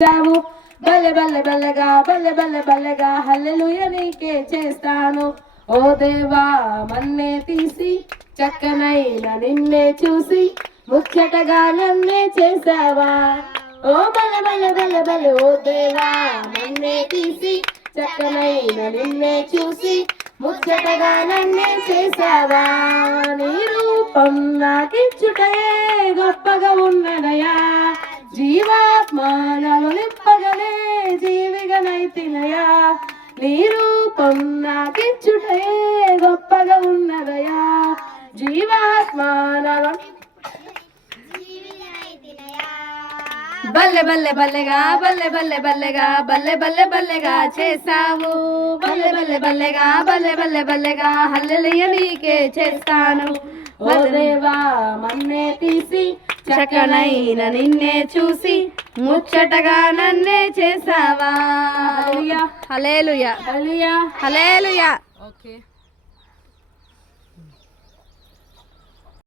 చేశావు బల్లె బల్లె బల్లెగా బల్లె బల్లె బల్లెగా హల్లెలూయా నీకే చేస్తాను. ఓ దేవా మన్నే తీసి చక్కనైన నిన్నే చూసి ముచ్చటగా నన్నే చేసావా. ఓ బల్లె బల్లె బల్లె బల్లె ఓ దేవా మన్నే తీసి చక్కనైన నిన్నే చూసి ముచ్చటగా నన్నే చేసావా. నీ రూపం నాకిచ్చుటే గొప్పగా ఉన్నదయా, జీవాత్మానలు నింపగలే జీవిగనైతినయా. నీ రూపం నాకిచ్చుటే గొప్పగా ఉన్నదయా, జీవాత్మానలు బల్లె బల్లె బల్లెగా బల్లె బల్లె బల్లెగా బల్లె బల్లె బల్లెగా చేసావు. బల్లె బల్లె బల్లెగా బల్లె బల్లె బల్లెగా హల్లెలూయా నీకే చేస్తాను. ఓ దేవా మన్నే తీసి చక్కనైన నిన్నే చూసి ముచ్చటగా నన్నే చేసావా. హల్లెలూయా హల్లెలూయా హల్లెలూయా. ఓకే.